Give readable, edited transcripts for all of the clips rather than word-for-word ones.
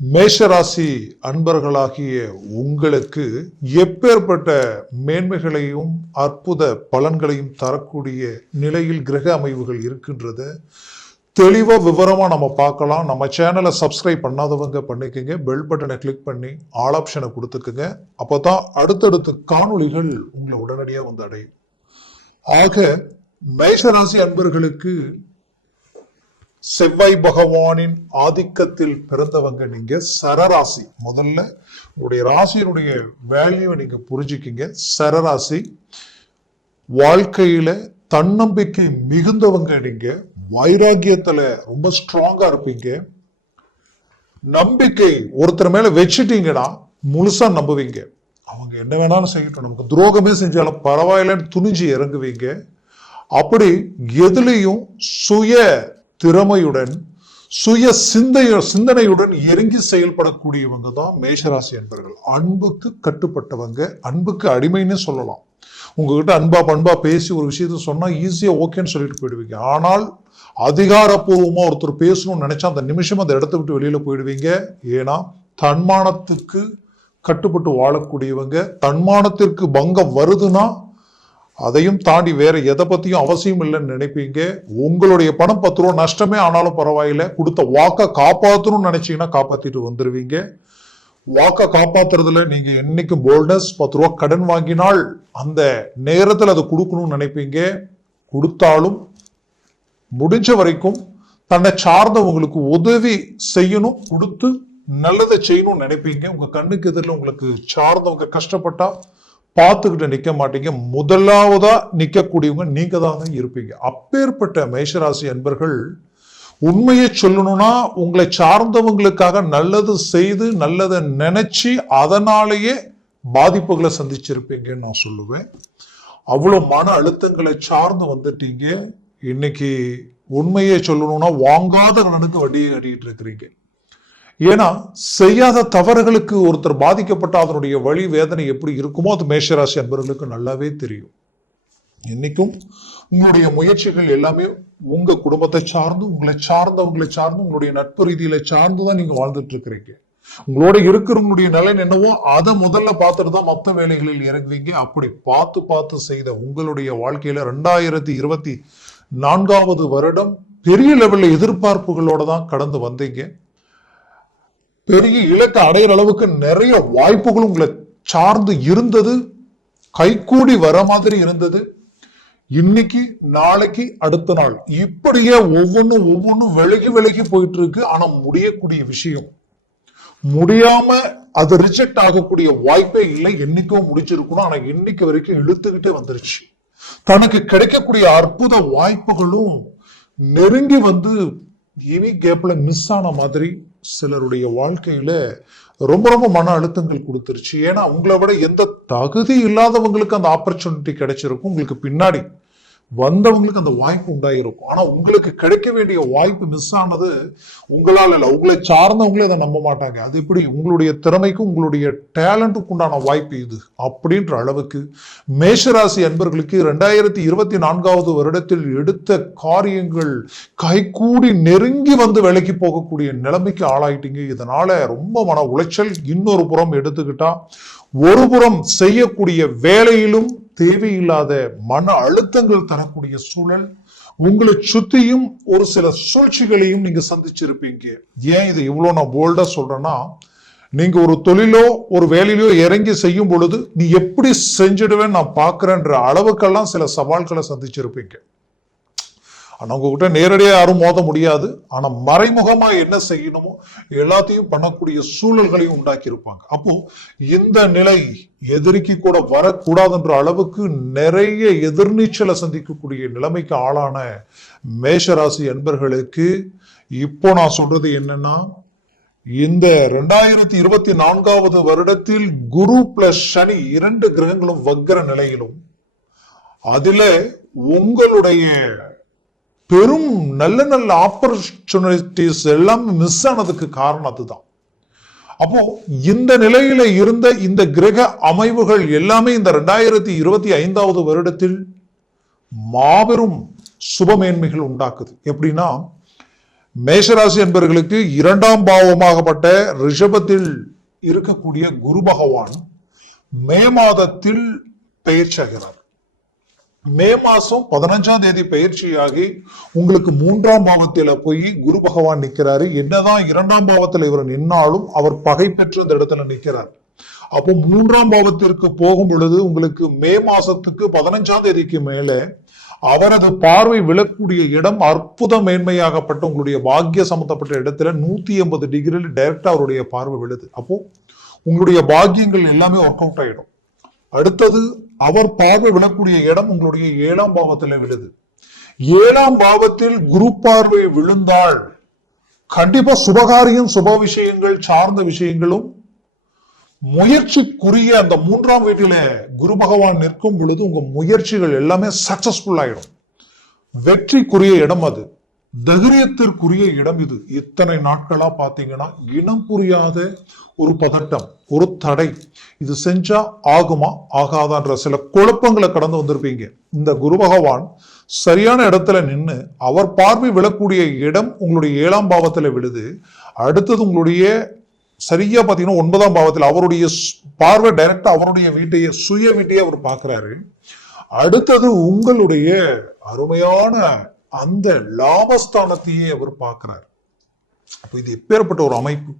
மேஷராசி அன்பர்களாகிய உங்களுக்கு எப்பேற்பட்ட மேன்மைகளையும் அற்புத பலன்களையும் தரக்கூடிய நிலையில் கிரக அமைவுகள் இருக்கின்றத தெளிவா விவரமா நம்ம பார்க்கலாம். நம்ம சேனலை சப்ஸ்கிரைப் பண்ணாதவங்க பண்ணிக்கோங்க, பெல் பட்டனை கிளிக் பண்ணி ஆல் ஆப்ஷனை கொடுத்துக்குங்க. அப்போதான் அடுத்தடுத்த காணொளிகள் உங்களை உடனடியாக வந்து அடையும். ஆக மேஷராசி அன்பர்களுக்கு செவ்வாய் பகவானின் ஆதிக்கத்தில் பிறந்தவங்க நீங்க. சரராசி, முதல்ல உங்களுடைய ராசியினுடைய வேல்யூவை நீங்க புரிஞ்சுக்கிங்க. சரராசி, வாழ்க்கையில தன்னம்பிக்கை மிகுந்தவங்க நீங்க. வைராகியத்துல ரொம்ப ஸ்ட்ராங்கா இருப்பீங்க. நம்பிக்கை ஒருத்தர் மேல வச்சுட்டீங்கன்னா முழுசா நம்புவீங்க. அவங்க என்ன வேணாலும் செய்யட்டும், நமக்கு துரோகமே செஞ்சாலும் பரவாயில்லன்னு துணிஞ்சு இறங்குவீங்க. அப்படி எதுலையும் சுய திறமையுடன் சுய சிந்தனையுடன் இறங்கி செயல்படக்கூடியவங்க தான் மேஷராசி என்பர்கள். அன்புக்கு கட்டுப்பட்டவங்க, அன்புக்கு அடிமைன்னு சொல்லலாம். உங்ககிட்ட அன்பா பண்பா பேசி ஒரு விஷயத்த சொன்னா ஈஸியா ஓகேன்னு சொல்லிட்டு போயிடுவீங்க. ஆனால் அதிகாரப்பூர்வமா ஒருத்தர் பேசணும்னு நினைச்சா அந்த நிமிஷம் அந்த இடத்த விட்டு வெளியில போயிடுவீங்க. ஏன்னா தன்மானத்துக்கு கட்டுப்பட்டு வாழக்கூடியவங்க. தன்மானத்திற்கு பங்கம் வருதுன்னா அதையும் தாண்டி வேற எதை பத்தியும் அவசியம் இல்லைன்னு நினைப்பீங்க. உங்களுடைய பணம் 10 ரூபா நஷ்டமே ஆனாலும் பரவாயில்ல, கொடுத்த வாக்க காப்பாற்றணும்னு நினைச்சீங்கன்னா காப்பாத்திட்டு வந்துருவீங்க. வாக்க காப்பாத்துறதுல நீங்க என்னைக்கும் போல்ட்னஸ். 10 ரூபா கடன் வாங்கினால் அந்த நேரத்தில் அதை கொடுக்கணும்னு நினைப்பீங்க. கொடுத்தாலும் முடிஞ்ச வரைக்கும் தன்னை சார்ந்தவங்களுக்கு உதவி செய்யணும், கொடுத்து நல்லதை செய்யணும்னு நினைப்பீங்க. உங்க கண்ணுக்கு எதிரில் உங்களுக்கு சார்ந்தவங்க கஷ்டப்பட்டா பார்த்துக்கிட்டு நிக்க மாட்டீங்க. முதலாவதா நிக்கக்கூடியவங்க நீங்க தான் இருப்பீங்க. அப்பேற்பட்ட மேஷராசி அன்பர்கள் உண்மையை சொல்லணும்னா உங்களை சார்ந்தவங்களுக்காக நல்லது செய்து நல்லதை நினைச்சு அதனாலேயே பாதிப்புகளை சந்திச்சிருப்பீங்கன்னு நான் சொல்லுவேன். அவ்வளவு மன அழுத்தங்களை சார்ந்து வந்துட்டீங்க. இன்னைக்கு உண்மையை சொல்லணும்னா வாங்காத கடனுக்கு வட்டியை கட்டிட்டு இருக்கிறீங்க. ஏன்னா செய்யாத தவறுகளுக்கு ஒருத்தர் பாதிக்கப்பட்ட அதனுடைய வழி வேதனை எப்படி இருக்குமோ அது மேஷராசி அன்பர்களுக்கு நல்லாவே தெரியும். இன்னைக்கும் உங்களுடைய முயற்சிகள் எல்லாமே உங்க குடும்பத்தை சார்ந்து, உங்களை சார்ந்தவங்களை சார்ந்து, உங்களுடைய நட்பு ரீதியில சார்ந்துதான் நீங்க வாழ்ந்துட்டு இருக்கிறீங்க. உங்களோட இருக்கிறவங்களுடைய நலன் என்னவோ அதை முதல்ல பார்த்துட்டு தான் மற்ற வேலைகளில் இறங்குவீங்க. அப்படி பார்த்து பார்த்து செய்த உங்களுடைய வாழ்க்கையில 2024வது வருடம் பெரிய லெவல்ல எதிர்பார்ப்புகளோட தான் கடந்து வந்தீங்க. பெரிய இலக்கை அடையிற அளவுக்கு நிறைய வாய்ப்புகளும் உங்களை சார்ந்து இருந்தது. கைகூடி வர மாதிரி இருந்தது. இன்னைக்கு நாளைக்கு அடுத்த நாள் இப்படியே ஒவ்வொன்னும் விலகி போயிட்டு இருக்கு. ஆனா முடியக்கூடிய விஷயம் முடியாம அது ரிஜெக்ட் ஆகக்கூடிய வாய்ப்பே இல்லை. என்னைக்கோ முடிச்சிருக்கணும், ஆனா இன்னைக்கு வரைக்கும் இழுத்துக்கிட்டே வந்துருச்சு. தனக்கு கிடைக்கக்கூடிய அற்புத வாய்ப்புகளும் நெருங்கி வந்து இனி கேப்ல மிஸ் ஆன மாதிரி சிலருடைய வாழ்க்கையில ரொம்ப மன அழுத்தங்கள் கொடுத்துருச்சு. ஏன்னா உங்களை விட எந்த தகுதி இல்லாதவங்களுக்கு அந்த ஆப்பர்ச்சுனிட்டி கிடைச்சிருக்கும். உங்களுக்கு பின்னாடி வந்தவங்களுக்கு அந்த வாய்ப்பு உண்டாயிருக்கும். ஆனா உங்களுக்கு கிடைக்க வேண்டிய வாய்ப்பு மிஸ் ஆனது உங்களால இல்ல, உங்களை சார்ந்தவங்களே அதை நம்ப மாட்டாங்க. அது எப்படி உங்களுடைய திறமைக்கும் உங்களுடைய டேலண்ட்டுக்கு உண்டான வாய்ப்பு இது அப்படின்ற அளவுக்கு மேஷராசி அன்பர்களுக்கு 2024வது வருடத்தில் எடுத்த காரியங்கள் கைகூடி நெருங்கி வந்து விலைக்கு போகக்கூடிய நிலைமைக்கு ஆளாயிட்டீங்க. இதனால ரொம்ப மன உளைச்சல். இன்னொரு புறம் எடுத்துக்கிட்டா ஒரு புறம் செய்யக்கூடிய வேலையிலும் தேவையில்லாத மன அழுத்தங்கள் தரக்கூடிய சூழல். உங்களை சுத்தியும் ஒரு சில சூழ்ச்சிகளையும் நீங்க சந்திச்சிருப்பீங்க. ஏன் இதை இவ்வளவு நான் போல்டா சொல்றேன்னா, நீங்க ஒரு தொழிலோ ஒரு வேலையிலோ இறங்கி செய்யும் பொழுது நீ எப்படி செஞ்சிடுவேன்னு நான் பாக்குறேன்ற அளவுக்கெல்லாம் சில சவால்களை சந்திச்சிருப்பீங்க. ஆனா உங்ககிட்ட நேரடியா யாரும் மோத முடியாது. ஆனா மறைமுகமா என்ன செய்யணுமோ எல்லாத்தையும் பண்ணக்கூடிய சூழல்களையும் உண்டாக்கி இருப்பாங்க. அப்போ இந்த நிலை எதிரிக்கு கூட வரக்கூடாதுன்ற அளவுக்கு நிறைய எதிர்நீச்சலை சந்திக்கக்கூடிய நிலைமைக்கு ஆளான மேஷராசி அன்பர்களுக்கு இப்போ நான் சொல்றது என்னன்னா, இந்த 2024வது வருடத்தில் குரு பிளஸ் சனி 2 கிரகங்களும் வக்ர நிலையிலும் அதுல உங்களுடைய பெரும் நல்ல ஆப்பர்ச்சுனிட்டிஸ் எல்லாம் மிஸ் ஆனதுக்கு காரணம் அதுதான். அப்போ இந்த நிலையில இருந்த இந்த கிரக அமைவுகள் எல்லாமே இந்த 2025வது வருடத்தில் மாபெரும் சுபமேன்மைகள் உண்டாக்குது. எப்படின்னா மேஷராசி என்பவர்களுக்கு 2ஆம் பாவமாகப்பட்ட ரிஷபத்தில் இருக்கக்கூடிய குரு பகவான் மே மாதத்தில் பெயர்ச்சியாகிறார். மே மாசம் 15ஆம் தேதி பயிற்சியாகி உங்களுக்கு 3ஆம் பாவத்தில போய் குரு பகவான் நிற்கிறாரு. என்னதான் 2ஆம் பாவத்தில் இவர் நின்னாலும் அவர் பகை பெற்று அந்த இடத்துல நிற்கிறார். அப்போ 3ஆம் பாவத்திற்கு போகும் பொழுது உங்களுக்கு மே மாசத்துக்கு 15ஆம் தேதிக்கு மேல அவரது பார்வை விழக்கூடிய இடம் அற்புத மேன்மையாகப்பட்ட உங்களுடைய பாக்கிய சம்பந்தப்பட்ட இடத்துல 180 டிகிரியில் டைரக்டா அவருடைய பார்வை விழுது. அப்போ உங்களுடைய பாக்கியங்கள் எல்லாமே ஒர்க் அவுட் ஆயிடும். அடுத்தது அவர் பார்வை விழக்கூடிய இடம் உங்களுடைய 7ஆம் பாவத்தில் விழுது. 7ஆம் பாவத்தில் குரு பார்வை விழுந்தால் கண்டிப்பா சுபகாரியம் சுப விஷயங்கள் சார்ந்த விஷயங்களும் முயற்சிக்குரிய அந்த 3ஆம் வீட்டில குரு பகவான் நிற்கும் பொழுது உங்க முயற்சிகள் எல்லாமே சக்சஸ்ஃபுல் ஆயிடும். வெற்றிக்குரிய இடம் அது, தைரியத்திற்குரிய இடம் இது. இத்தனை நாட்களா பாத்தீங்கன்னா இனம் புரியாத ஒரு பதட்டம், ஒரு தடை, இது செஞ்சா ஆகுமா ஆகாதான்ற சில குழப்பங்களை கடந்து வந்திருப்பீங்க. இந்த குரு பகவான் சரியான இடத்துல நின்று அவர் பார்வை விழக்கூடிய இடம் உங்களுடைய 7ஆம் பாவத்துல விழுது. அடுத்தது உங்களுடைய சரியா பாத்தீங்கன்னா 9ஆம் பாவத்தில் அவருடைய பார்வை டைரக்டா அவருடைய வீட்டையே சுய வீட்டையே அவர் பார்க்கிறாரு. அடுத்தது உங்களுடைய அருமையான அந்த லாபஸ்தானத்தையே அவர் பார்க்கிறார். அப்ப இது எப்பேற்பட்ட ஒரு அமைப்பு.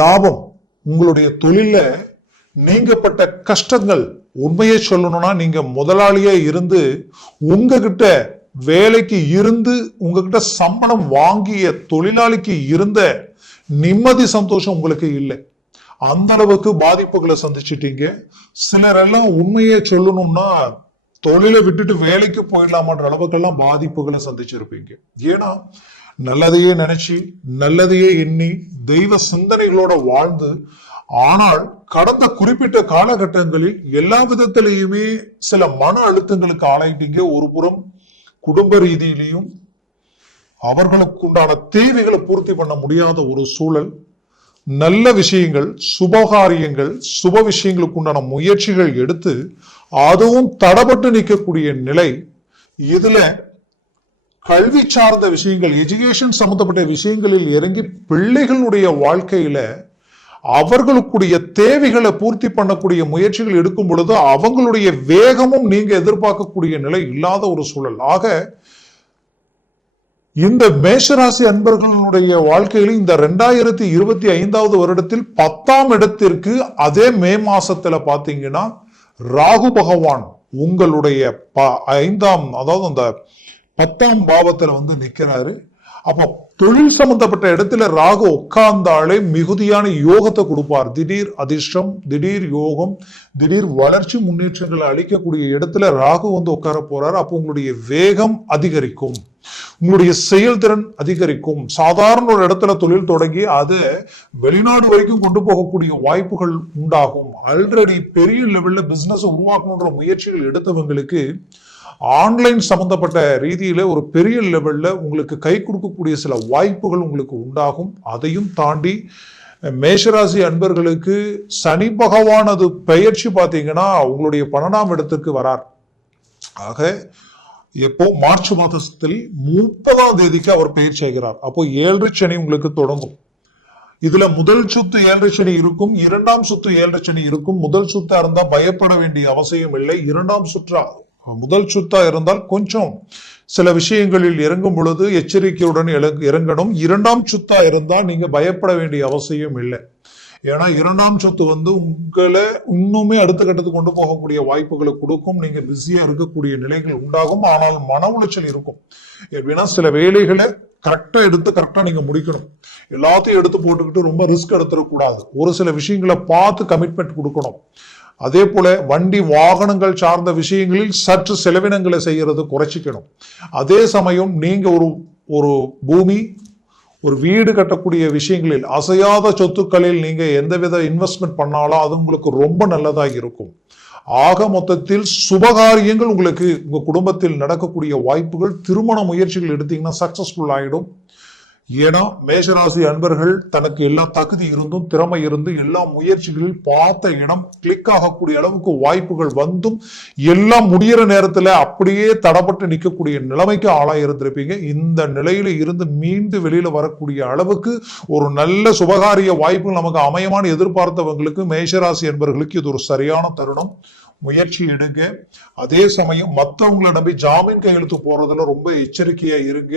லாபம், உங்களுடைய தொழில நீங்கப்பட்ட கஷ்டங்கள், உண்மையை சொல்லணும்னா நீங்க முதலாளியே இருந்து உங்ககிட்ட வேலைக்கு இருந்து உங்ககிட்ட சம்பளம் வாங்கிய தொழிலாளிக்கு இருந்த நிம்மதி சந்தோஷம் உங்களுக்கு இல்லை. அந்த அளவுக்கு பாதிப்புகளை சந்திச்சிட்டீங்க. சிலர் எல்லாம் உண்மையை சொல்லணும்னா தொழிலை விட்டுட்டு வேலைக்கு போயிடலாமன்ற அளவுக்கெல்லாம் பாதிப்புகளை சந்திச்சிருப்பீங்க. ஏன்னா நல்லதையே நினைச்சு நல்லதையே எண்ணி தெய்வ சிந்தனைகளோட வாழ்ந்து, ஆனால் கடந்த குறிப்பிட்ட காலகட்டங்களில் எல்லா விதத்திலையுமே சில மன அழுத்தங்களுக்கு ஆளாயிட்டீங்க. ஒரு புறம் குடும்ப ரீதியிலையும் அவர்களுக்கு உண்டான தேவைகளை பூர்த்தி பண்ண முடியாத ஒரு சூழல், நல்ல விஷயங்கள் சுபகாரியங்கள் சுப விஷயங்களுக்கு உண்டான முயற்சிகள் எடுத்து அதுவும் தடப்பட்டு நிற்கக்கூடிய நிலை. இதுல கல்வி சார்ந்த விஷயங்கள், எஜுகேஷன் சம்பந்தப்பட்ட விஷயங்களில் இறங்கி பிள்ளைகளுடைய வாழ்க்கையில அவர்களுக்குடைய தேவைகளை பூர்த்தி பண்ணக்கூடிய முயற்சிகள் எடுக்கும் பொழுது அவங்களுடைய வேகமும் நீங்க எதிர்பார்க்கக்கூடிய நிலை இல்லாத ஒரு சூழல். ஆக இந்த மேஷராசி அன்பர்களுடைய வாழ்க்கையில் இந்த 2025 வருடத்தில் 10ஆம் இடத்திற்கு அதே மே மாசத்துல பாத்தீங்கன்னா ராகு பகவான் உங்களுடைய 5ஆம் அதாவது அந்த 10ஆம் பாவத்துல வந்து நிக்கிறாரு. அப்போ தொழில் சம்பந்தப்பட்ட இடத்துல ராகு உட்கார்ந்தாலே மிகுதியான யோகத்தை கொடுப்பார். திடீர் அதிர்ஷ்டம், திடீர் யோகம், திடீர் வளர்ச்சி முன்னேற்றங்களை அளிக்கக்கூடிய இடத்துல ராகு வந்து உட்கார போறாரு. அப்போ உங்களுடைய வேகம் அதிகரிக்கும், உங்களுடைய செயல்திறன் அதிகரிக்கும். சாதாரண ஒரு இடத்துல தொழில் தொடங்கி அது வெளிநாடு வரைக்கும் கொண்டு போகக்கூடிய வாய்ப்புகள் உண்டாகும். ஆல்ரெடி பெரிய லெவல்ல பிசினஸ் உருவாக்கணுன்ற முயற்சிகள் எடுத்தவங்களுக்கு ஆன்லைன் சம்பந்தப்பட்ட ரீதியில ஒரு பெரிய லெவல்ல உங்களுக்கு கை கொடுக்கக்கூடிய சில வாய்ப்புகள் உங்களுக்கு உண்டாகும். அதையும் தாண்டி மேஷராசி அன்பர்களுக்கு சனி பகவான் அது பெயர்ச்சி பார்த்தீங்கன்னா உங்களுடைய 12ஆம் இடத்துக்கு வரார். ஆக எப்போ மார்ச் மாதத்தில் 30ஆம் தேதிக்கு அவர் பெயர்ச்சி ஆகிறார். அப்போ 7 சனி உங்களுக்கு தொடங்கும். இதுல முதல் சுத்து 7 சனி இருக்கும், 2ஆம் சுத்து 7 சனி இருக்கும். முதல் சுத்தா இருந்தா பயப்பட வேண்டிய அவசியம் இல்லை. 2ஆம் சுற்றா முதல் சுத்தா இருந்தால் கொஞ்சம் சில விஷயங்களில் இறங்கும் பொழுது எச்சரிக்கையுடன் இறங்கணும். 2ஆம் சுத்தா இருந்தால் நீங்க பயப்பட வேண்டிய அவசியம் இல்லை. ஏன்னா 2ஆம் சொத்து வந்து உங்களை இன்னுமே அடுத்த கட்டத்துக்கு கொண்டு போகக்கூடிய வாய்ப்புகளை கொடுக்கும். நீங்க பிஸியா இருக்கக்கூடிய நிலைகள் உண்டாகும். ஆனால் மன உளைச்சல் இருக்கும். எப்படின்னா சில வேலைகளை கரெக்டா எடுத்து கரெக்டா நீங்க முடிக்கணும். எல்லாத்தையும் எடுத்து போட்டுக்கிட்டு ரொம்ப ரிஸ்க் எடுத்துடக்கூடாது. ஒரு சில விஷயங்களை பார்த்து கமிட்மெண்ட் கொடுக்கணும். அதே போல வண்டி வாகனங்கள் சார்ந்த விஷயங்களில் சற்று செலவினங்களை செய்யறது குறைச்சிக்கணும். அதே சமயம் நீங்க ஒரு பூமி ஒரு வீடு கட்டக்கூடிய விஷயங்களில் அசையாத சொத்துக்களில் நீங்க எந்தவித இன்வெஸ்ட்மெண்ட் பண்ணாலும் அது உங்களுக்கு ரொம்ப நல்லதாக இருக்கும். ஆக மொத்தத்தில் சுபகாரியங்கள் உங்களுக்கு உங்க குடும்பத்தில் நடக்கக்கூடிய வாய்ப்புகள், திருமண முயற்சிகள் எடுத்தீங்கன்னா சக்சஸ்ஃபுல் ஆயிடும். ஏன்னா மேஷராசி அன்பர்கள் தனக்கு எல்லா தகுதி இருந்தும் திறமை இருந்து எல்லா முயற்சிகளில் பார்த்த இடம் கிளிக் ஆகக்கூடிய அளவுக்கு வாய்ப்புகள் வந்தும் எல்லாம் முடிகிற நேரத்துல அப்படியே தடப்பட்டு நிற்கக்கூடிய நிலைமைக்கு ஆளாயிருந்திருப்பீங்க. இந்த நிலையில இருந்து மீண்டு வெளியில வரக்கூடிய அளவுக்கு ஒரு நல்ல சுபகாரிய வாய்ப்புகள் நமக்கு அமையமான எதிர்பார்த்தவங்களுக்கு மேஷராசி அன்பர்களுக்கு இது ஒரு சரியான தருணம். முயற்சி எடுங்க. அதே சமயம் மற்றவங்களை நம்பி ஜாமீன் கையெழுத்து போறதுல ரொம்ப எச்சரிக்கையா இருங்க.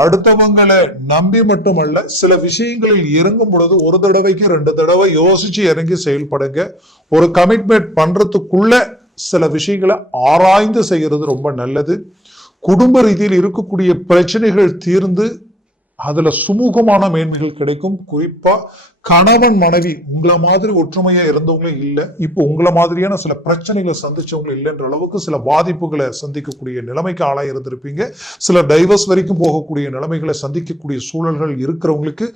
அடுத்தவங்களை நம்பி மட்டுமல்ல, சில விஷயங்களில் இறங்கும் பொழுது ஒரு தடவைக்கு 2 தடவை யோசிச்சு இறங்கி செயல்படுங்க. ஒரு கமிட்மெண்ட் பண்றதுக்குள்ள சில விஷயங்களை ஆராய்ந்து செய்யறது ரொம்ப நல்லது. குடும்ப ரீதியில் இருக்கக்கூடிய பிரச்சனைகள் தீர்ந்து அதுல சுமூகமான மேன்மைகள் கிடைக்கும். குறிப்பா கணவன் மனைவி உங்களை மாதிரி ஒற்றுமையா இருந்தவங்களும் இல்ல, இப்போ உங்களை மாதிரியான சில பிரச்சனைகளை சந்திச்சவங்களும் இல்லைன்ற அளவுக்கு சில பாதிப்புகளை சந்திக்கக்கூடிய நிலைமைக்கு ஆளாக இருந்திருப்பீங்க. சில டைவர்ஸ் வரைக்கும் போகக்கூடிய நிலைமைகளை சந்திக்கக்கூடிய சூழல்கள் இருக்கிறவங்களுக்கு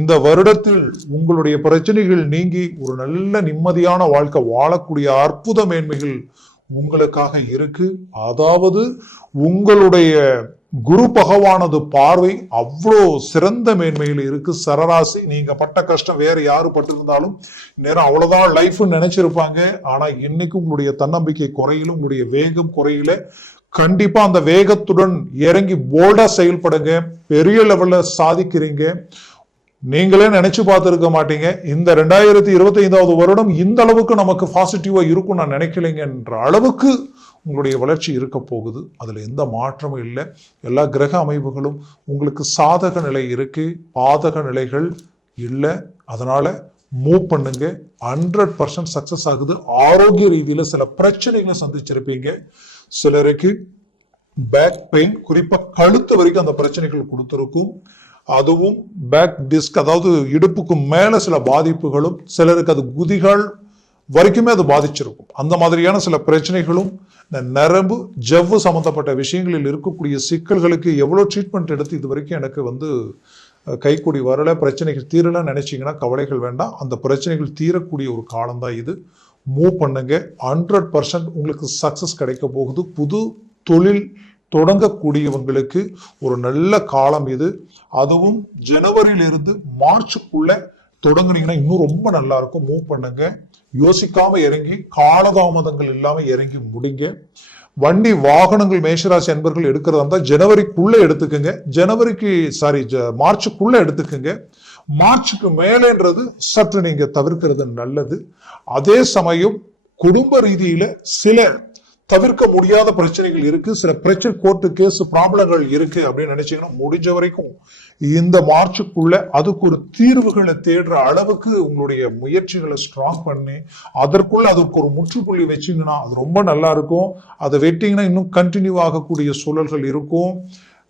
இந்த வருடத்தில் உங்களுடைய பிரச்சனைகள் நீங்கி ஒரு நல்ல நிம்மதியான வாழ்க்கை வாழக்கூடிய அற்புத மேன்மைகள் உங்களுக்காக இருக்கு. அதாவது உங்களுடைய குரு பகவானது பார்வை அவ்வளோ சிறந்த மேன்மையில் இருக்கு. சரராசி, நீங்க பட்ட கஷ்டம் வேற யாரு பட்டிருந்தாலும் நேரம் அவ்வளவுதான் லைஃப் நினைச்சிருப்பாங்க. ஆனா இன்னைக்கு உங்களுடைய தன்னம்பிக்கை குறையில, உங்களுடைய வேகம் குறையில. கண்டிப்பா அந்த வேகத்துடன் இறங்கி போல்டா செயல்படுங்க. பெரிய லெவல்ல சாதிக்கிறீங்க. நீங்களே நினைச்சு பார்த்திருக்க மாட்டீங்க இந்த 2025வது வருடம் இந்த அளவுக்கு நமக்கு பாசிட்டிவா இருக்கும் நான் நினைக்கலைங்கன்ற அளவுக்கு உங்களுடைய வளர்ச்சி இருக்க போகுது. அதுல எந்த மாற்றமும் இல்லை. எல்லா கிரக அமைப்புகளும் உங்களுக்கு சாதக நிலை இருக்கு, பாதக நிலைகள் இல்லை. அதனால மூவ் பண்ணுங்க. 100% சக்சஸ் ஆகுது. ஆரோக்கிய ரீதியில சில பிரச்சனைகளை சந்திச்சிருப்பீங்க. சிலருக்கு பேக் பெயின், குறிப்பா கழுத்து வரைக்கும் அந்த பிரச்சனைகள் கொடுத்திருக்கும். அதுவும் பேக் டிஸ்க், அதாவது இடுப்புக்கு மேல சில பாதிப்புகளும், சிலருக்கு அது குதிகள் வரைக்குமே அது பாதிச்சிருக்கும். அந்த மாதிரியான சில பிரச்சனைகளும், இந்த நரம்பு ஜவ்வு சம்பந்தப்பட்ட விஷயங்களில் இருக்கக்கூடிய சிக்கல்களுக்கு எவ்வளவு ட்ரீட்மெண்ட் எடுத்து இது வரைக்கும் எனக்கு கைக்கூடி வரல, பிரச்சனைகள் தீரலன்னு நினைச்சீங்கன்னா கவலைகள் வேண்டாம். அந்த பிரச்சனைகள் தீரக்கூடிய ஒரு காலம் தான் இது. மூவ் பண்ணுங்க. 100% உங்களுக்கு சக்சஸ் கிடைக்க போகுது. புது தொழில் தொடங்கக்கூடியவங்களுக்கு ஒரு நல்ல காலம் இது. அதுவும் ஜனவரியிலிருந்து மார்ச்சுக்குள்ள தொடங்குனீங்கன்னா இன்னும் ரொம்ப நல்லா இருக்கும். மூவ் பண்ணுங்க. யோசிக்காம இறங்கி, காலதாமதங்கள் இல்லாம இறங்கி முடிங்க. வண்டி வாகனங்கள் மேஷராசி அன்பர்கள் எடுக்கிறதா இருந்தா ஜனவரிக்குள்ள எடுத்துக்கங்க. மார்ச்சுக்குள்ள எடுத்துக்கங்க. மார்ச்சுக்கு மேலேன்றது சற்று நீங்க தவிர்க்கிறது நல்லது. அதே சமயம் குடும்ப ரீதியில சில தவிர்க்க முடியாத பிரச்சனைகள் இருக்கு, சில பிரச்சனை கோர்ட்டு கேஸ் ப்ராப்ளங்கள் இருக்கு அப்படின்னு நினைச்சீங்கன்னா முடிஞ்ச வரைக்கும் இந்த மார்ச்சுக்குள்ள அதுக்கு ஒரு தீர்வுகளை தேடுற அளவுக்கு உங்களுடைய முயற்சிகளை ஸ்ட்ராங் பண்ணி அதற்கு ஒரு முற்றுப்புள்ளி வச்சீங்கன்னா அது ரொம்ப நல்லா இருக்கும். அதை வெட்டிங்கன்னா இன்னும் கண்டினியூ ஆகக்கூடிய சூழல்கள் இருக்கும்.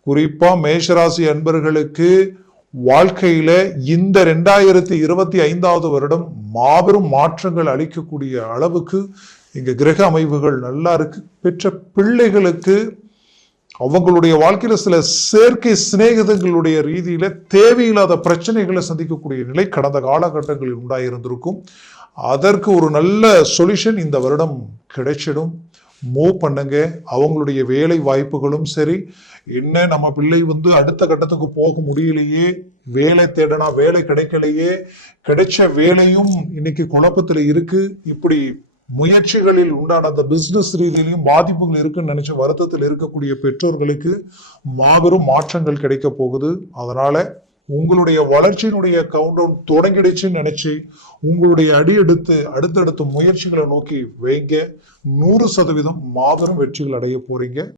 குறிப்பா மேஷராசி அன்பர்களுக்கு வாழ்க்கையில இந்த 2025வது வருடம் மாபெரும் மாற்றங்கள் அளிக்கக்கூடிய அளவுக்கு இங்க கிரக அமைப்புகள் நல்லா இருக்கு. பெற்ற பிள்ளைகளுக்கு அவங்களுடைய வாழ்க்கையில சில செயற்கை சிநேகிதங்களுடைய ரீதியில தேவையில்லாத பிரச்சனைகளை சந்திக்கக்கூடிய நிலை கடந்த காலகட்டங்களில் உண்டாயிருந்திருக்கும். அதற்கு ஒரு நல்ல சொல்யூஷன் இந்த வருடம் கிடைச்சிடும். மூவ் பண்ணுங்க. அவங்களுடைய வேலை வாய்ப்புகளும் சரி, என்ன நம்ம பிள்ளை அடுத்த கட்டத்துக்கு போக முடியலையே, வேலை தேடனா வேலை கிடைக்கலையே, கிடைச்ச வேலையும் இன்னைக்கு குழப்பத்துல இருக்கு, இப்படி முயற்சிகளில் உண்டான அந்த பிசினஸ் ரீதியிலையும் பாதிப்புகள் இருக்குன்னு நினைச்ச வருத்தத்தில் இருக்கக்கூடிய பெற்றோர்களுக்கு மாபெரும் மாற்றங்கள் கிடைக்க போகுது. அதனால உங்களுடைய வளர்ச்சியினுடைய கவுண்டவுன் தொடங்கிடுச்சுன்னு நினைச்சு உங்களுடைய அடி எடுத்து அடுத்தடுத்த முயற்சிகளை நோக்கி வைங்க. 100% மாபெரும் வெற்றிகள் அடைய போறீங்க.